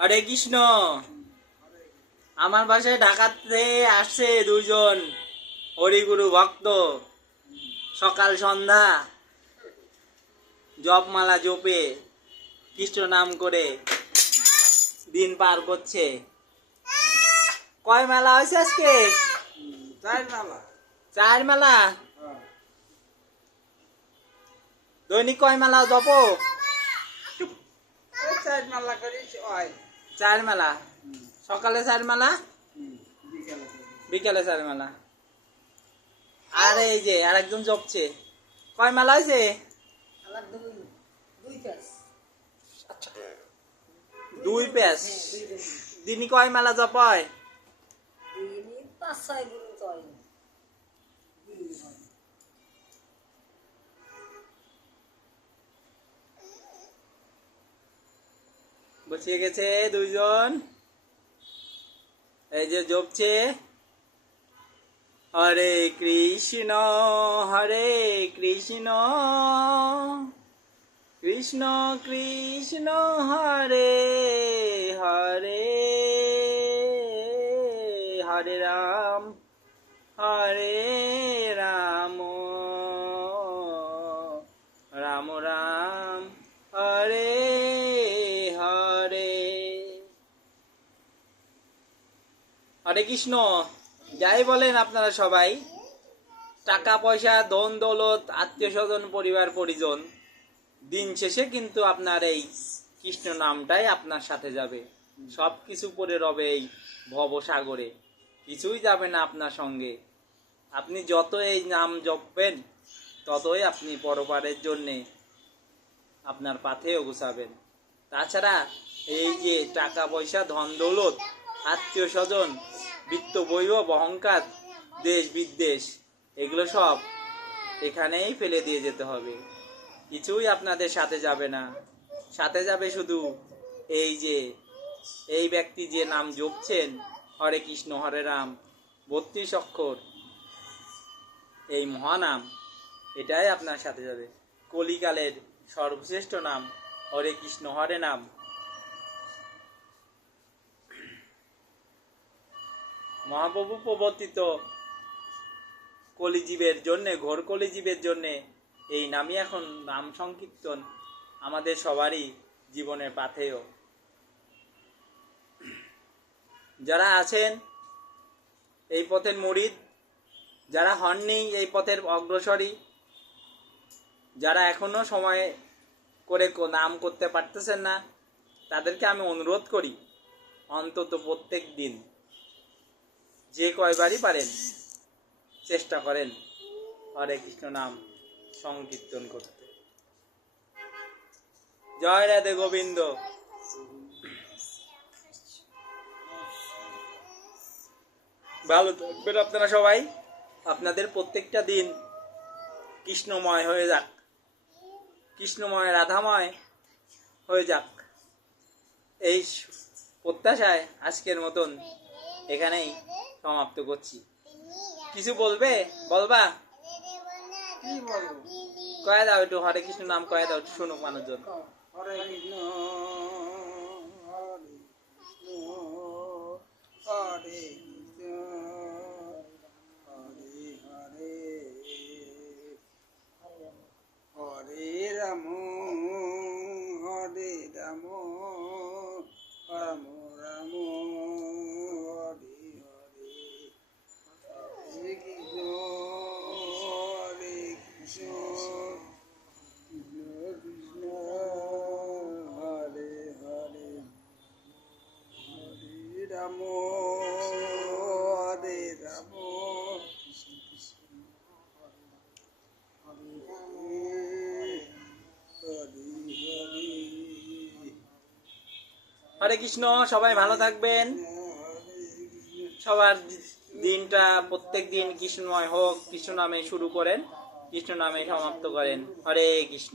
হরে কৃষ্ণ। আমার বাসায় ঢাকাতে আসছে দুইজন হরিগুরু ভক্ত। সকাল সন্ধ্যা জপমালা জপে কৃষ্ণ নাম করে দিন পার করছে। কয় মেলা হয়েছে আজকে? চার মেলা। দৈনিক কয় মেলা জপ? চার মেলা। সকালে চার মেলা, বিকালে চার মেলা। আর এই যে আরেকজন জপছে। কয় মেলা হয়েছে? দুই প্যাচ। দিনই কয় মেলা জপ হয়? বসিয়ে গেছে দুইজন, এই যে জপছে হরে কৃষ্ণ হরে কৃষ্ণ কৃষ্ণ কৃষ্ণ হরে হরে হরে রাম হরে রাম রাম রাম হরে হরে। হরে কৃষ্ণ। যাই বলেন আপনারা সবাই, টাকা পয়সা ধন দৌলত আত্মীয় স্বজন পরিবার পরিজন, দিন শেষে কিন্তু আপনার এই কৃষ্ণ নামটাই আপনার সাথে যাবে। সব কিছু পড়ে রবে এই ভবসাগরে, কিছুই যাবে না আপনার সঙ্গে। আপনি যত এই নাম জপবেন ততই আপনি পরপারের জন্যে আপনার পাথেও গুছাবেন। তাছাড়া এই যে টাকা পয়সা ধন দৌলত আত্মীয় স্বজন বিত্ত বৈভব অহংকার দেশ বিদ্বেষ এগুলো সব এখানেই ফেলে দিয়ে যেতে হবে। কিছুই আপনাদের সাথে যাবে না। সাথে যাবে শুধু এই যে এই ব্যক্তি যে নাম জপছেন হরে কৃষ্ণ হরে রাম 32 অক্ষর এই মহানাম, এটাই আপনার সাথে যাবে। কলিকালের সর্বশ্রেষ্ঠ নাম হরে কৃষ্ণ হরে নাম। মহাপ্রভু প্রবর্তিত কলিজীবের জন্যে, ঘোর কলিজীবের জন্যে এই নামই এখন নাম সংকীর্তন আমাদের সবারই জীবনের পাথেয়। যারা আছেন এই পথের মুরিদ, যারা হননি এই পথের অগ্রসরী, যারা এখনো সময় করে নাম করতে পারতেছেন না, তাদেরকে আমি অনুরোধ করি অন্তত প্রত্যেক দিন যে কয়বারই পারেন চেষ্টা করেন হরে কৃষ্ণ নাম সংকীর্তন করতে। জয় রাধে গোবিন্দ। ভালো থাকবেন আপনারা সবাই। আপনাদের প্রত্যেকটা দিন কৃষ্ণময় হয়ে যাক, কৃষ্ণময় রাধাময় হয়ে যাক, এই প্রত্যাশায় আজকের মতন এখানেই সমাপ্ত করছি। কিছু বলবে? বলবা? কি বলবো? কয়ে দাও একটু হরে কৃষ্ণ নাম কয়ে দাও, শুনুক মানুষজন। হরে কৃষ্ণ হরে কৃষ্ণ হরে কৃষ্ণ হরে হরে হরে রাম হরে রাম রাম রাম হরে হরে হরে কৃষ্ণ হরে কৃষ্ণ কৃষ্ণ হরে হরে হরে রাম হরে রাম হরে হরে কৃষ্ণ। সবাই ভালো থাকবেন। সবার দিনটা প্রত্যেক দিন কৃষ্ণময় হোক। কৃষ্ণ নামে শুরু করেন, কৃষ্ণ নামে সমাপ্ত করেন। হরে কৃষ্ণ।